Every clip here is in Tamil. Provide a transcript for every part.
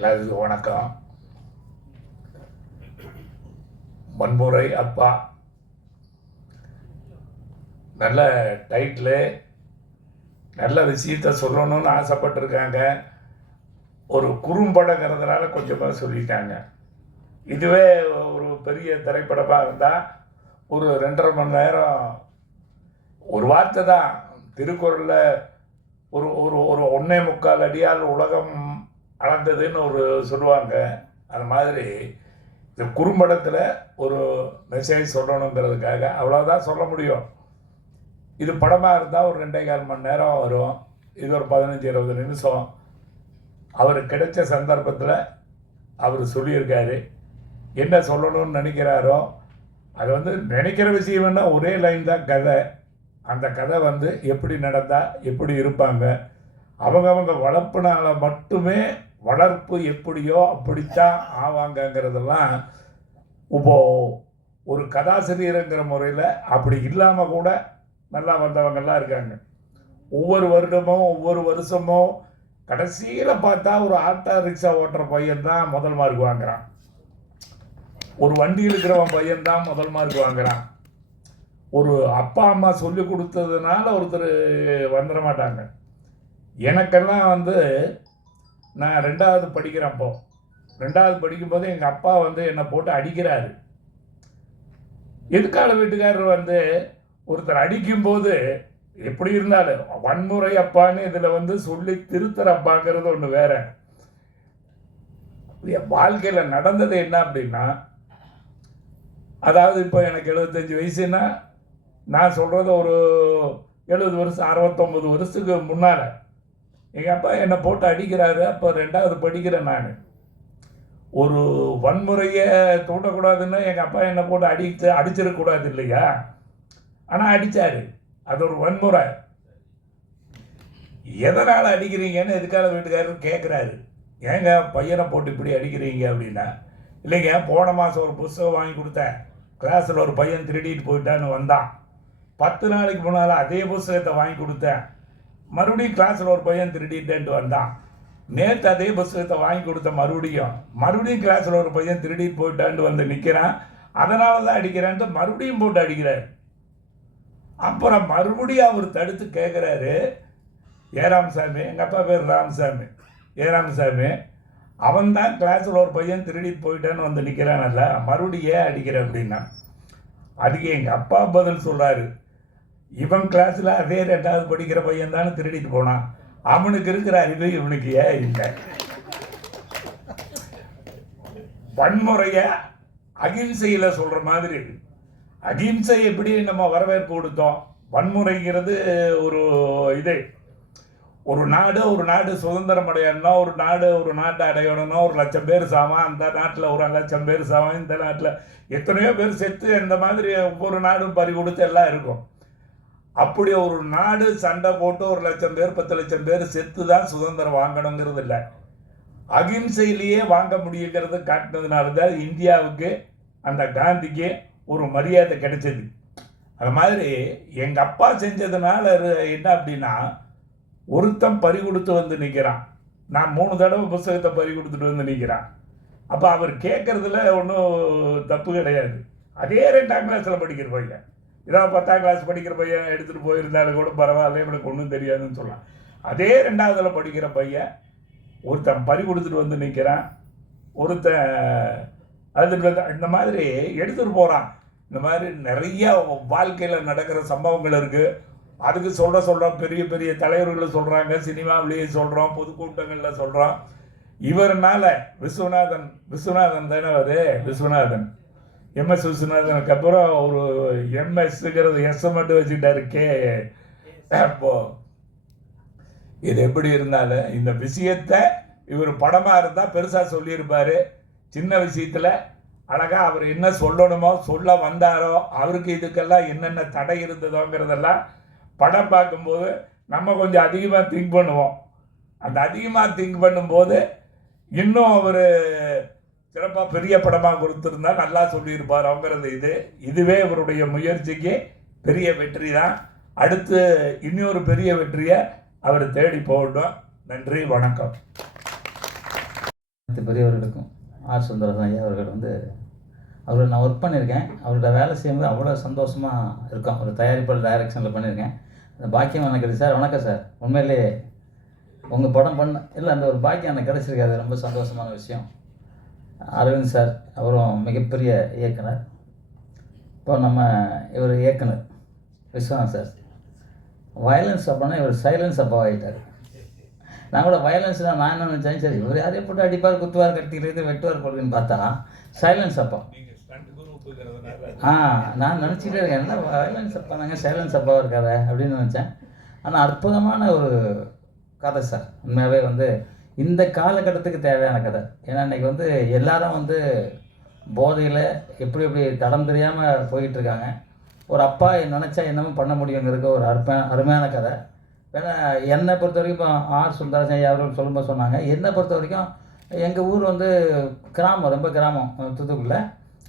எல்லாருக்கும் வணக்கம். வன்முறை அப்பா. நல்ல டைட்டில் நல்ல விஷயத்த சொல்லணும்னு ஆசைப்பட்டிருக்காங்க. ஒரு குறும்படங்கிறதுனால கொஞ்சமாக சொல்லிட்டாங்க. இதுவே ஒரு பெரிய திரைப்படமாக இருந்தால் ஒரு ரெண்டரை மணி நேரம் ஒரு வார்த்தை தான். திருக்குறளில் ஒரு ஒரு ஒரு ஒன்றே முக்கால் அடியால் உலகம் அளந்ததுன்னு ஒரு சொல்லுவாங்க. அது மாதிரி இந்த குறும்படத்தில் ஒரு மெசேஜ் சொல்லணுங்கிறதுக்காக அவ்வளோதான் சொல்ல முடியும். இது படமாக இருந்தால் ஒரு ரெண்டே கால் மணி நேரம் வரும். இது ஒரு பதினஞ்சு இருபது நிமிஷம். அவர் கிடைச்ச சந்தர்ப்பத்தில் அவர் சொல்லியிருக்காரு. என்ன சொல்லணும்னு நினைக்கிறாரோ அது வந்து நினைக்கிற விஷயம்னா ஒரே லைன் தான் கதை. அந்த கதை வந்து எப்படி நடந்தால் எப்படி இருப்பாங்க? அவங்கவங்க வளர்ப்புனால மட்டுமே வளர்ப்பு எப்படியோ அப்படித்தான் ஆவாங்கங்கிறதெல்லாம் இப்போ ஒரு கதாசிரியருங்கிற முறையில் அப்படி இல்லாமல் கூட நல்லா வந்தவங்கெல்லாம் இருக்காங்க. ஒவ்வொரு வருடமும் ஒவ்வொரு வருஷமும் கடைசியில் பார்த்தா ஒரு ஆட்டோ ரிக்ஷா ஓட்டுற பையன் தான் முதல் மார்க் வாங்குறான். ஒரு வண்டி இருக்கிறவன் பையன் தான் முதல் மார்க் வாங்குறான். ஒரு அப்பா அம்மா சொல்லி கொடுத்ததுனால ஒருத்தர் வந்துட மாட்டாங்க. எனக்கெல்லாம் வந்து நான் ரெண்டாவது படிக்கிறப்போ ரெண்டாவது படிக்கும்போது எங்கள் அப்பா வந்து என்னை போட்டு அடிக்கிறாரு. எதுக்கால வீட்டுக்காரர் வந்து ஒருத்தர் அடிக்கும்போது எப்படி இருந்தாலும் வன்முறை அப்பான்னு இதில் வந்து சொல்லி திருத்துறப்பாங்கிறது ஒன்று வேற. என் வாழ்க்கையில் நடந்தது என்ன அப்படின்னா அதாவது இப்போ எனக்கு எழுபத்தஞ்சி வயசுன்னா நான் சொல்கிறது ஒரு எழுபது வருஷம் அறுபத்தொம்பது வருஷத்துக்கு முன்னால் எங்கள் அப்பா என்னை போட்டு அடிக்கிறாரு. அப்போ ரெண்டாவது படிக்கிறேன் நான். ஒரு வன்முறையை தூண்டக்கூடாதுன்னு எங்கள் அப்பா என்னை போட்டு அடித்து அடிச்சிடக்கூடாது இல்லையா? ஆனால் அடித்தார் அது ஒரு வன்முறை. எதனால் அடிக்கிறீங்கன்னு எதுக்காக வீட்டுக்காரர் கேட்குறாரு ஏங்க பையனை போட்டு இப்படி அடிக்கிறீங்க அப்படின்னா? இல்லைங்க போன மாதம் ஒரு புஸ்தகம் வாங்கி கொடுத்தேன். கிளாஸில் ஒரு பையன் திருடிட்டு போயிட்டான்னு வந்தான். பத்து நாளைக்கு முன்னால் அதே புஸ்தகத்தை வாங்கி கொடுத்தேன். மறுபடியும் கிளாஸில் ஒரு பையன் திருடிட்டேன்ட்டு வந்தான். நேற்று அதே புஸ்தகத்தை வாங்கி கொடுத்த மறுபடியும் மறுபடியும் கிளாஸில் ஒரு பையன் திருடிட்டு போயிட்டான்ட்டு வந்து நிற்கிறான் அதனால தான் அடிக்கிறான்ட்டு மறுபடியும் போட்டு அடிக்கிறார். அப்புறம் மறுபடியும் அவர் தடுத்து கேட்குறாரு ஏ எங்கள் அப்பா பேர் ராமசாமி ஏ ராமசாமி அவன் தான் கிளாஸில் ஒரு பையன் திருடிட்டு போயிட்டான்னு வந்து நிற்கிறானல்ல மறுபடியும் ஏன் அடிக்கிற? அப்படின்னா அதுக்கு எங்கள் அப்பா பதில் சொல்கிறாரு இவன் கிளாஸில் அதே ரெண்டாவது படிக்கிற பையன் தானே திருடிட்டு போனான். அவனுக்கு இருக்கிற அறிவு இவனுக்கு ஏன் இல்லை? வன்முறையை அகிம்சையில் சொல்கிற மாதிரி அகிம்சை எப்படி நம்ம வரவேற்பு கொடுத்தோம்? வன்முறைங்கிறது ஒரு இது. ஒரு நாடு ஒரு நாடு சுதந்திரம் அடையணும்னா ஒரு நாடு ஒரு நாட்டை அடையணும்னா ஒரு லட்சம் பேர் சாவான். அந்த நாட்டில் ஒரு லட்சம் பேர் சாவான். இந்த நாட்டில் எத்தனையோ பேர் செத்து இந்த மாதிரி ஒவ்வொரு நாடும் பறி கொடுத்து எல்லாம் இருக்கும். அப்படி ஒரு நாடு சண்டை போட்டு ஒரு லட்சம் பேர் பத்து லட்சம் பேர் செத்து தான் சுதந்திரம் வாங்கணுங்கிறது இல்லை அகிம்சையிலேயே வாங்க முடியுங்கிறது காட்டினதுனால தான் இந்தியாவுக்கு அந்த காந்திக்கு ஒரு மரியாதை கிடைச்சது. அது மாதிரி எங்கள் அப்பா செஞ்சதுனால என்ன அப்படின்னா ஒருத்தன் பறி கொடுத்து வந்து நிற்கிறான் நான் மூணு தடவை புஸ்தகத்தை பறி கொடுத்துட்டு வந்து நிற்கிறான் அப்போ அவர் கேட்குறதுல ஒன்றும் தப்பு கிடையாது. அதே ரெண்டாம் கிளாஸில் படிக்கிற பையன். இதான் பத்தாம் கிளாஸ் படிக்கிற பையன் எடுத்துகிட்டு போயிருந்தாலும் கூட பரவாயில்ல இவனுக்கு ஒன்றும் தெரியாதுன்னு சொல்லலாம். அதே ரெண்டாவதில் படிக்கிற பையன் ஒருத்தன் பறி கொடுத்துட்டு வந்து நிற்கிறான் ஒருத்தன் அது இந்த மாதிரி எடுத்துகிட்டு போகிறான் இந்த மாதிரி நிறையா வாழ்க்கையில் நடக்கிற சம்பவங்கள் இருக்குது அதுக்கு சொல்ல சொல்கிறோம் பெரிய பெரிய தலைவர்கள் சொல்கிறாங்க சினிமாவிலேயே சொல்கிறோம் பொதுக்கூட்டங்களில் சொல்கிறோம் இவர்னால விஸ்வநாதன் விஸ்வநாதன் தானே அவர்? விஸ்வநாதன். எம்எஸ் விஸ்வநாதனுக்கு அப்புறம் ஒரு எம்எஸ்ங்கிறது எஸ் மட்டும் வச்சுக்கிட்டாரு கே அப்போ இது எப்படி இருந்தாலும் இந்த விஷயத்தை இவர் படமாக இருந்தால் பெருசாக சொல்லியிருப்பார். சின்ன விஷயத்தில் அழகாக அவர் என்ன சொல்லணுமோ சொல்ல வந்தாரோ அவருக்கு இதுக்கெல்லாம் என்னென்ன தடை இருந்ததோங்கிறதெல்லாம் படம் பார்க்கும்போது நம்ம கொஞ்சம் அதிகமாக திங்க் பண்ணுவோம். அந்த அதிகமாக திங்க் பண்ணும்போது இன்னும் அவர் சிறப்பாக பெரிய படமாக கொடுத்துருந்தா நல்லா சொல்லியிருப்பார் அவங்கிறது இது. இதுவே இவருடைய முயற்சிக்கு பெரிய வெற்றி தான் அடுத்து இன்னொரு பெரிய வெற்றியை அவர் தேடி போகட்டும். நன்றி வணக்கம். அனைத்து பெரியவர்களுக்கும் ஆர் சுந்தரசன் ஐயா அவர்கள் வந்து அவரை நான் ஒர்க் பண்ணியிருக்கேன். அவரோட வேலை செய்யும்போது அவ்வளோ சந்தோஷமாக இருக்கும் ஒரு தயாரிப்பாளர் டைரக்ஷனில் பண்ணியிருக்கேன். அந்த பாக்கியம் எனக்கு கிடைச்சி. சார் வணக்கம் சார். உண்மையிலேயே உங்கள் படம் பண்ண இல்லை அந்த ஒரு பாக்கியம் எனக்கு கிடைச்சிருக்காது அது ரொம்ப சந்தோஷமான விஷயம். அரவிந்த் சார் அவரும் மிகப்பெரிய இயக்குனர். இப்போ நம்ம இவர் இயக்குனர் விஸ்வநாத் சார். வயலன்ஸ் அப்போனா இவர் சைலன்ஸ் அப்பா ஆகிட்டார் நான் கூட வயலன்ஸ்னால் நான் என்ன நினச்சேன்? சரி இவர் யாரையும் போட்டு அடிப்பார் குத்துவார் கட்டிக்கிறது வெட்டுவார் கொடுக்குன்னு பார்த்தா சைலன்ஸ் அப்பா. ஆ நான் நினச்சிட்டே இருக்கேன். என்ன வயலன்ஸ் அப்பா நாங்கள் சைலன்ஸ் அப்பாவாக இருக்காரு அப்படின்னு நினச்சேன். ஆனால் அற்புதமான ஒரு கதை சார். உண்மையாகவே வந்து இந்த காலகட்டத்துக்கு தேவையான கதை. ஏன்னா இன்றைக்கி வந்து எல்லாரும் வந்து போதையில் எப்படி எப்படி தடம் தெரியாமல் போயிட்டுருக்காங்க. ஒரு அப்பா நினச்சா என்னமோ பண்ண முடியுங்கிறதுக்கு ஒரு அருமை அருமையான கதை. ஏன்னா என்னை பொறுத்த வரைக்கும் ஆர் சுந்தரசன் யாரும் சொல்லும்போது சொன்னாங்க என்னை பொறுத்த வரைக்கும் எங்கள் ஊர் வந்து கிராமம் ரொம்ப கிராமம் தூத்துக்குள்ள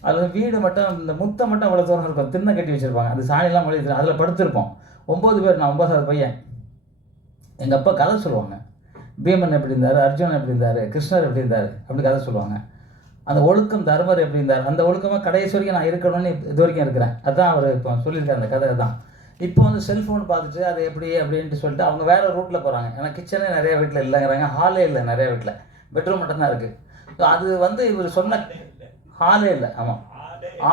அதில் வீடு மட்டும் இந்த முத்தை மட்டும் அவ்வளோ தூரம் இருக்கும். திண்ணை கட்டி வச்சுருப்பாங்க. அது சாணிலாம் மொழி அதில் படுத்திருப்போம். ஒம்பது பேர் நான் ஒம்பதாவது பையன். எங்கள் அப்பா கதை சொல்லுவாங்க. பீமன் எப்படி இருந்தார்? அர்ஜுனன் எப்படி இருந்தார்? கிருஷ்ணர் எப்படி இருந்தார்? அப்படி கதை சொல்லுவாங்க. அந்த ஒழுக்கம் தர்மர் எப்படி இருந்தார்? அந்த ஒழுக்கமாக கடைசி வரைக்கும் நான் இருக்கணும்னு இது வரைக்கும் இருக்கிறேன். அதான் அவர் இப்போ சொல்லியிருக்காரு அந்த கதை தான். இப்போ வந்து செல்ஃபோன் பார்த்துட்டு அது எப்படி அப்படின்ட்டு சொல்லிட்டு அவங்க வேறு ரூட்டில் போகிறாங்க ஏன்னா கிச்சனே நிறைய வீட்டில் இல்லைங்கிறாங்க. ஹாலே இல்லை நிறைய வீட்டில் பெட்ரூம் மட்டும்தான் இருக்குது ஸோ அது வந்து இவர் சொன்ன ஹாலே இல்லை. ஆமாம்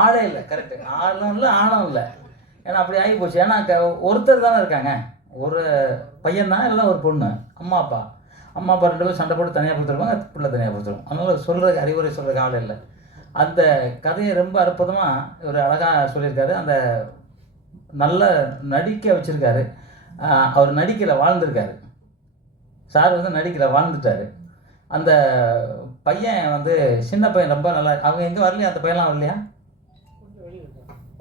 ஆளே இல்லை. கரெக்டு ஆளும் இல்லை ஆணும் இல்லை. ஏன்னா அப்படி ஆகி போச்சு. ஏன்னா ஒருத்தர் தானே இருக்காங்க. ஒரு பையன் தான் இல்லை ஒரு பொண்ணு. அம்மா அப்பா. அம்மா அப்பா ரெண்டு பேரும் சண்டை போட்டு தனியாக கொடுத்துருவாங்க பிள்ளை தனியாக கொடுத்துருவோம் அதனால் சொல்கிறதுக்கு அறிவுரை சொல்கிறதுக்கு ஆள் இல்லை. அந்த கதையை ரொம்ப அற்புதமாக இவர் அழகாக சொல்லியிருக்காரு. அந்த நல்ல நடிக்க வச்சுருக்காரு. அவர் நடிக்கல வாழ்ந்திருக்காரு. சார் வந்து நடிக்கல வாழ்ந்துட்டாரு. அந்த பையன் வந்து சின்ன பையன் ரொம்ப நல்லா அவங்க எங்கே வரலையா? அந்த பையன்லாம் வரலையா?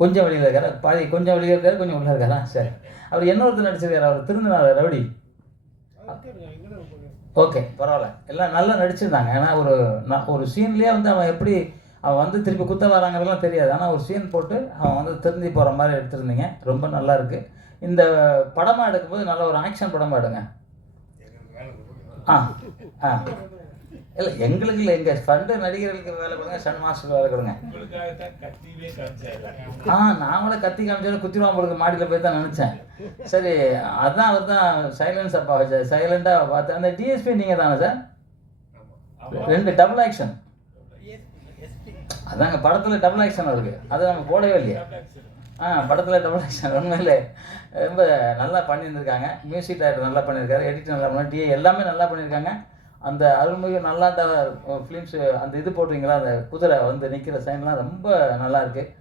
கொஞ்சம் வெளியில் இருக்காரு? பாதி கொஞ்சம் வெளியில் இருக்காரு கொஞ்சம் உள்ளே இருக்காரா? சரி. அவர் என்ன ஒருத்தர் நடிச்சிருக்காரு? அவர் திருந்தினார் ரவுடி. ஓகே பரவாயில்ல. எல்லாம் நல்லா நடிச்சிருந்தாங்க. ஏன்னா ஒரு நான் ஒரு சீன்லேயே வந்து அவன் எப்படி அவன் வந்து திருப்பி குத்த வராங்கிறதெல்லாம் தெரியாது. ஆனால் ஒரு சீன் போட்டு அவன் வந்து திருந்தி போகிற மாதிரி எடுத்திருந்தீங்க. ரொம்ப நல்லா இருக்கு. இந்த படமாக எடுக்கும்போது நல்ல ஒரு ஆக்ஷன் படமாக எடுங்க. ஆ ஆ. இல்லை எங்களுக்கு இல்லை எங்கள் ஃபண்டு நடிகர்களுக்கு வேலை கொடுங்க சன் மாஸ்டர் வேலை கொடுங்க. ஆ கூட கத்தி காமிச்சாலும் குத்திடுவான் உங்களுக்கு மாடியில் போய் தான் நினச்சேன். சரி அதான் அவர் தான் சைலன்ஸ் அப்பா வச்சார். சைலண்டாக பார்த்து அந்த டிஎஸ்பி நீங்கள் தானே சார் ரெண்டு டபுள் ஆக்ஷன் அதாங்க படத்தில் டபுள் ஆக்ஷன் இருக்கு. அது நம்ம போடவே இல்லையா. ஆ படத்தில் டபுள் ஆக்ஷன் உண்மையிலே. ரொம்ப நல்லா பண்ணியிருந்திருக்காங்க. மியூசிக் டைரக்டர் நல்லா பண்ணியிருக்காரு எடிட்டர் நல்லா பண்ணி டிஏ எல்லாமே நல்லா பண்ணியிருக்காங்க. அந்த அருள்மிகு நல்லா அந்த ஃபிலிம்ஸு அந்த இது போடுறீங்களா அந்த குதிரை வந்து நிற்கிற சைன்லாம் ரொம்ப நல்லா இருக்கு.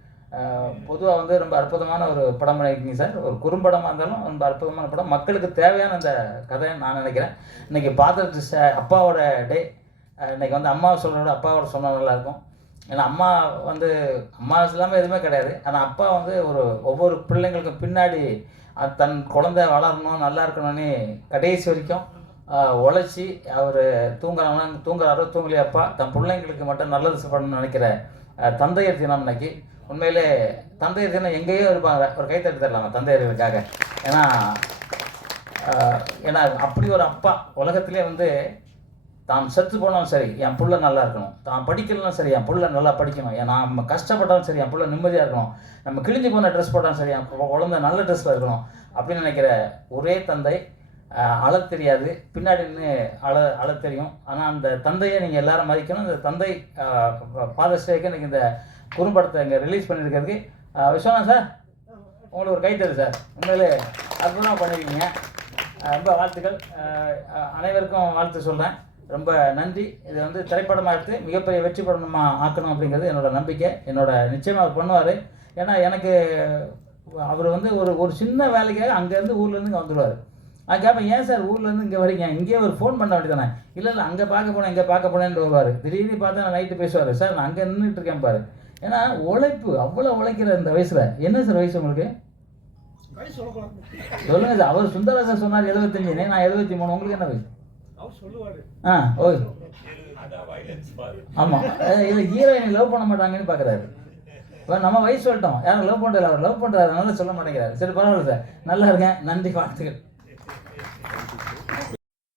பொதுவாக வந்து ரொம்ப அற்புதமான ஒரு படம் பண்ணியிருக்கீங்க சார். ஒரு குறும்படமாக இருந்தாலும் ரொம்ப அற்புதமான படம். மக்களுக்கு தேவையான அந்த கதையை நான் நினைக்கிறேன். இன்னைக்கு பார்த்துட்டு ச- அப்பாவோட டே இன்னைக்கு வந்து அம்மாவை சொல்கிறத அப்பாவோட சொன்னால் நல்லாயிருக்கும் ஏன்னா அம்மா வந்து அம்மா இல்லாமல் எதுவுமே கிடையாது. ஆனால் அப்பா வந்து ஒரு ஒவ்வொரு பிள்ளைங்களுக்கும் பின்னாடி தன் குழந்தை வளரணும் நல்லா இருக்கணும்னு கடைசி வரைக்கும் உழைச்சி அவர் தூங்குறாங்க தூங்குறாரோ தூங்கலையாப்பா தன் பிள்ளைங்களுக்கு மட்டும் நல்லது பண்ணணும்னு நினைக்கிற தந்தையர் தினம் இன்னைக்கு. உண்மையிலே தந்தையர் தினம் எங்கேயோ இருப்பாங்க. ஒரு கைத்தட்டி தரலாமா தந்தையர்களுக்காக? ஏன்னா ஏன்னா அப்படி ஒரு அப்பா உலகத்திலே வந்து தான் செத்து போனாலும் சரி என் பிள்ளை நல்லா இருக்கணும். தான் படிக்கலனாலும் சரி என் பிள்ளை நல்லா படிக்கணும். ஏன் நம்ம கஷ்டப்பட்டாலும் சரி என் பிள்ளை நிம்மதியாக இருக்கணும். நம்ம கிழிஞ்சு போன ட்ரெஸ் போட்டாலும் சரி என் குழந்தை நல்ல ட்ரெஸ்ஸில் இருக்கணும் அப்படின்னு நினைக்கிற ஒரே தந்தை அழ தெரியாது. பின்னாடி நின்று அழ அழத் தெரியும். ஆனால் அந்த தந்தையை நீங்கள் எல்லாரும் மதிக்கணும். இந்த தந்தை ஃபாதர்ஸ் டேக்கு இந்த குறும்படத்தை இங்கே ரிலீஸ் பண்ணியிருக்கிறதுக்கு அஹ், விஸ்வநாத் சார் உங்களுக்கு ஒரு கைத்தறி சார். உண்மையிலே அற்புதமாக பண்ணியிருக்கீங்க. ரொம்ப வாழ்த்துக்கள். அனைவருக்கும் வாழ்த்து சொல்கிறேன் ரொம்ப நன்றி. இது வந்து திரைப்படமாக எடுத்து மிகப்பெரிய வெற்றி படமாக ஆக்கணும் அப்படிங்கிறது என்னோட நம்பிக்கை. என்னோட நிச்சயமாக அவர் பண்ணுவார். ஏன்னா எனக்கு அவர் வந்து ஒரு ஒரு சின்ன வேலைக்காக அங்கேருந்து ஊர்லேருந்து இங்கே வந்துடுவார் நான் கேட்பேன் ஏன் சார் ஊர்லேருந்து இங்கே வரீங்க? இங்கேயே ஒரு ஃபோன் பண்ண வேண்டியதானே இல்லை இல்லை அங்கே பார்க்க போனேன் இங்கே பார்க்க போனேன்னு வருவார். திடீர்னு பார்த்தா நைட்டு பேசுவார். சார் நான் அங்கே நின்றுட்டு இருக்கேன் பாரு. ஏன்னா உழைப்பு அவ்வளோ உழைக்கிற இந்த வயசில். என்ன சார் வயசு உங்களுக்கு? சொல்லுங்க. சார். அவர் சுந்தரராஜன் சொன்னார் எழுபத்தஞ்சு நான் எழுபத்தி மூணு உங்களுக்கு என்ன வயசு? ஆ பாரு. ஆமாம் இல்லை ஹீரோயினை லவ் பண்ண மாட்டாங்கன்னு பார்க்குறாரு இப்போ நம்ம வயசு சொல்லிட்டோம். யாரும் லவ் பண்ணுறதில்ல அவர் லவ் பண்ணுறாரு சொல்ல மாட்டேங்கிறாரு. சரி பரவாயில்ல சார். நல்லா இருக்கேன். நன்றி வாழ்த்துக்கள்.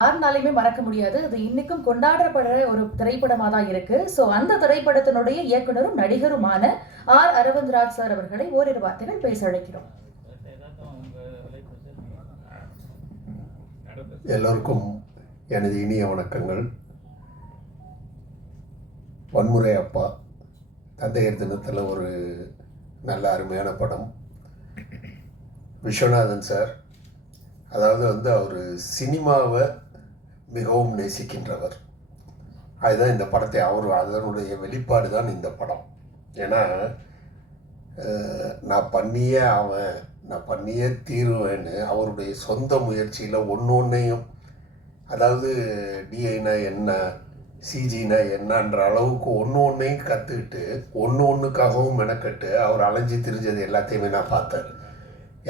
யாருனாலையுமே மறக்க முடியாது. அது இன்னைக்கும் கொண்டாடப்படுற ஒரு திரைப்படமாக தான் இருக்கு. ஸோ அந்த திரைப்படத்தினுடைய இயக்குனரும் நடிகருமான ஆர். அரவிந்த்ராஜ் சார் அவர்களை ஓரிரு வார்த்தைகள் பேச அழைக்கிறோம். எல்லோருக்கும் எனது இனிய வணக்கங்கள். வன்முறை அப்பா தந்தையர் தினத்தில் ஒரு நல்ல அருமையான படம். விஸ்வநாதன் சார். அதாவது வந்து அவர் சினிமாவை மிகவும் நேசிக்கின்றவர். அதுதான் இந்த படத்தை அவர் அதனுடைய வெளிப்பாடு தான் இந்த படம். ஏன்னா நான் பண்ணியே அவன் நான் பண்ணியே தீருவேன்னு அவருடைய சொந்த முயற்சியில் ஒன்று ஒன்றையும் அதாவது டிஐனா என்ன சிஜினா என்னன்ற அளவுக்கு ஒன்று ஒன்றையும் கற்றுக்கிட்டு ஒன்று ஒன்றுக்காகவும் மெனக்கட்டு அவர் அலைஞ்சு திரிஞ்சது எல்லாத்தையுமே நான் பார்த்தேன்.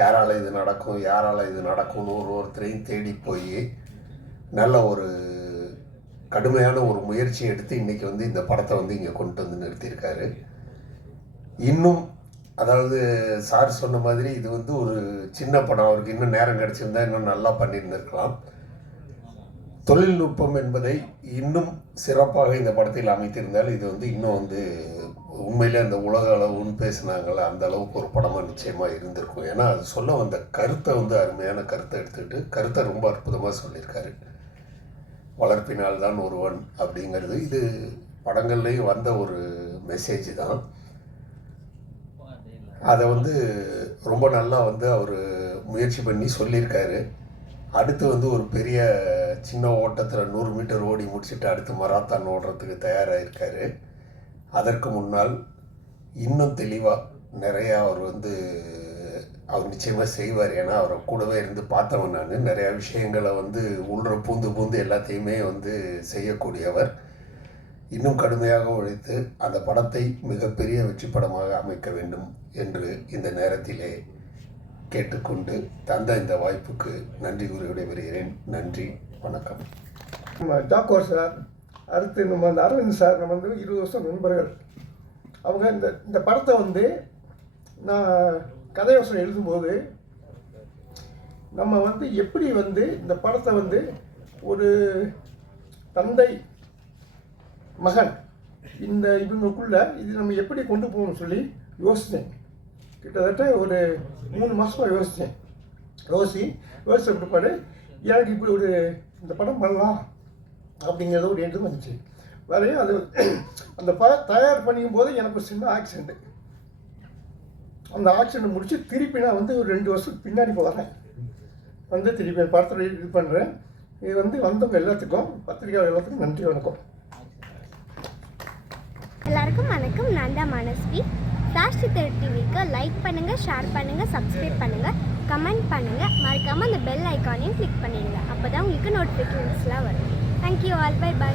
யாரால் இது நடக்கும் யாரால் இது நடக்கும்னு ஒரு ஒருத்தரையும் தேடி போய் நல்ல ஒரு கடுமையான ஒரு முயற்சி எடுத்து இன்றைக்கி வந்து இந்த படத்தை வந்து இங்கே கொண்டு வந்து நிறுத்தியிருக்காரு. இன்னும் அதாவது சார் சொன்ன மாதிரி இது வந்து ஒரு சின்ன படம். அவருக்கு இன்னும் நேரம் கிடச்சிருந்தா இன்னும் நல்லா பண்ணியிருந்திருக்கலாம். தொழில்நுட்பம் என்பதை இன்னும் சிறப்பாக இந்த படத்தில் அமைத்திருந்தால் இது வந்து இன்னும் வந்து உண்மையில் அந்த உலக அளவுன்னு பேசினாங்களே அந்த அளவுக்கு ஒரு படமாக நிச்சயமாக இருந்திருக்கும். ஏன்னா அது சொல்ல வந்த கருத்தை வந்து அருமையான கருத்தை எடுத்துக்கிட்டு கருத்தை ரொம்ப அற்புதமாக சொல்லியிருக்காரு. வளர்ப்பினால் தான் ஒருவன் அப்படிங்கிறது. இது படங்கள்லேயும் வந்த ஒரு மெசேஜ் தான். அதை வந்து ரொம்ப நல்லா வந்து அவர் முயற்சி பண்ணி சொல்லியிருக்காரு. அடுத்து வந்து ஒரு பெரிய சின்ன ஓட்டத்தில் நூறு மீட்டர் ஓடி முடிச்சுட்டு அடுத்து மராத்தான் ஓடுறதுக்கு தயாராகிருக்காரு அதற்கு முன்னால் இன்னும் தெளிவாக நிறையா அவர் வந்து அவர் நிச்சயமாக செய்வார். ஏன்னா அவரை கூடவே இருந்து பார்த்தவன் நான். நிறையா விஷயங்களை வந்து உள்ள பூந்து பூந்து எல்லாத்தையுமே வந்து செய்யக்கூடியவர். இன்னும் கடுமையாக உழைத்து அந்த படத்தை மிகப்பெரிய வெற்றி படமாக அமைக்க வேண்டும் என்று இந்த நேரத்திலே கேட்டுக்கொண்டு தந்த இந்த வாய்ப்புக்கு நன்றி கூறி விடைபெறுகிறேன். நன்றி வணக்கம். நம்ம ஜாக்கோர் சார் அடுத்து நம்ம அந்த அரவிந்த் சார் நம்ம வந்து இருபது வருஷம் நண்பர்கள். அவங்க இந்த இந்த படத்தை வந்து நான் கதையோசனை எழுதும்போது நம்ம வந்து எப்படி வந்து இந்த படத்தை வந்து ஒரு தந்தை மகன் இந்த இவங்களுக்குள்ள இது நம்ம எப்படி கொண்டு போகணும்னு சொல்லி யோசித்தேன். கிட்டத்தட்ட ஒரு மூணு மாதமாக யோசித்தேன். யோசி யோசித்த பிற்பாடு எனக்கு இப்படி ஒரு இந்த படம் பண்ணலாம் அப்படிங்கிறது ஒரு எண்ணம் வந்துச்சு. வரையும் அது அந்த ப தயார் பண்ணிக்கும் போது எனக்கு ஒரு சின்ன ஆக்சிடென்ட்டு அந்த ஆக்சிடென்ட் முடித்து திருப்பி நான் வந்து ஒரு ரெண்டு வருஷத்துக்கு பின்னாடி போகிறேன் வந்து திருப்பி படத்தில் இது பண்ணுறேன் இது வந்து வந்தவங்க எல்லாத்துக்கும் பத்திரிகையாளர் எல்லாத்துக்கும் நன்றி வணக்கம். எல்லாருக்கும் வணக்கம். நான் தான் மனஸ்வி. சாஷ்டி தெரு டிவிக்கு லைக் பண்ணுங்கள் ஷேர் பண்ணுங்கள் சப்ஸ்கிரைப் பண்ணுங்கள் கமெண்ட் பண்ணுங்கள் மறக்காமல் அந்த பெல் ஐக்கானையும் கிளிக் பண்ணிடுங்க. அப்போ தான் உங்களுக்கு நோட்டிஃபிகேஷன்ஸ்லாம் வரும். Thank you all by by